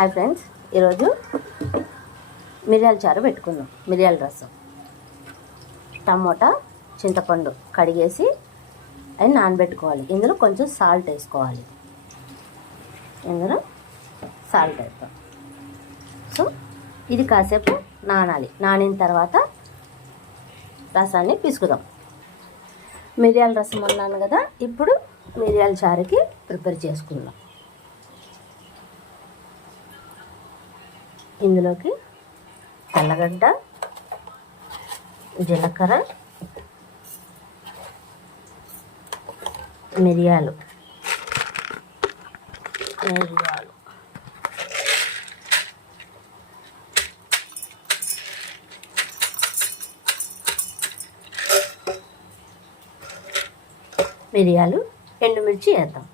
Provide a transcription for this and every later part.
Hi friends, ఈరోజు మిరియాల చారు పెట్టుకుందాం. మిరియాల రసం, టమోటా, చింతపండు కడిగేసి అవి నానబెట్టుకోవాలి. ఇందులో కొంచెం సాల్ట్ వేసుకోవాలి. ఇందులో సాల్ట్ వేస్తాం. సో ఇది కాసేపు నానాలి. నానిన తర్వాత రసాన్ని పిసుకుదాం. మిరియాల రసం అన్నాను కదా, ఇప్పుడు మిరియాల చారుకి ప్రిపేర్ చేసుకుందాం. ఇందులోకి తెల్లగడ్డ, జీలకర్ర, మిరియాలు ఎండుమిర్చి వేద్దాం.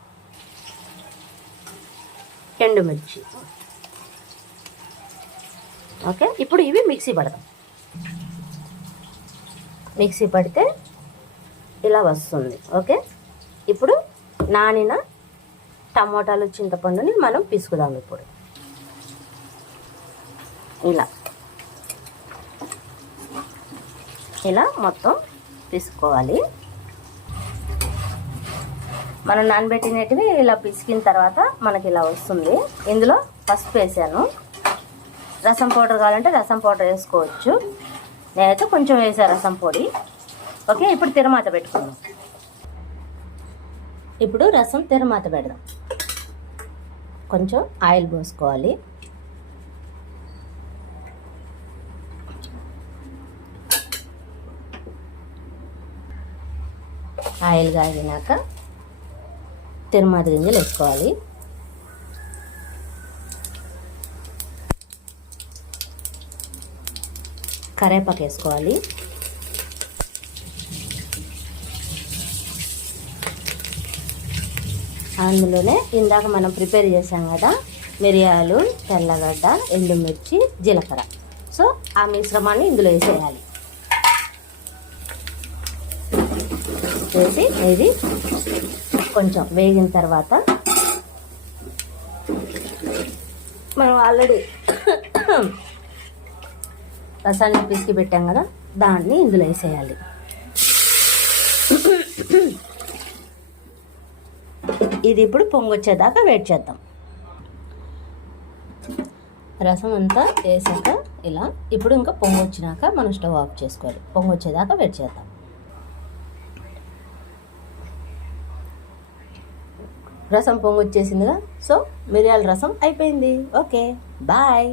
ఎండుమిర్చి ఓకే. ఇప్పుడు ఇవి మిక్సీ పడదాం. మిక్సీ పడితే ఇలా వస్తుంది. ఓకే. ఇప్పుడు నానిన టమోటాలు, చింతపండుని మనం పిసుకుదాం. ఇప్పుడు ఇలా మొత్తం పిసుకోవాలి. మనం నానబెట్టినటివి ఇలా పిసికిన తర్వాత మనకి ఇలా వస్తుంది. ఇందులో పసుపు వేసాను. రసం పౌడర్ కావాలంటే రసం పౌడర్ వేసుకోవచ్చు. నేనైతే కొంచెం వేసాను రసం పొడి. ఓకే. ఇప్పుడు తిరమాత పెట్టుకుందాం. ఇప్పుడు రసం తిరమాత పెడదాం. కొంచెం ఆయిల్ పోసుకోవాలి. ఆయిల్ కాగినాక తిరమాత గింజలు వేసుకోవాలి. కరేపాకు వేసుకోవాలి. అందులోనే ఇందాక మనం ప్రిపేర్ చేసాం కదా, మిరియాలు, తెల్లగడ్డ, ఎండుమిర్చి, జీలకర్ర. సో ఆ మిశ్రమాన్ని ఇందులో వేసేయాలి. వేసి ఇది కొంచెం వేగిన తర్వాత మనం ఆల్రెడీ రసాన్ని పిసికి పెట్టాం కదా, దాన్ని ఇందులో వేసేయాలి. ఇది ఇప్పుడు పొంగొచ్చేదాకా వెయిట్ చేద్దాం. రసం అంతా వేసాక ఇలా ఇప్పుడు ఇంకా పొంగొచ్చినాక మనం స్టవ్ ఆఫ్ చేసుకోవాలి. పొంగొచ్చేదాకా వెయిట్ చేద్దాం. రసం పొంగొచ్చేసిందిగా. సో మిరియాల రసం అయిపోయింది. Okay, bye.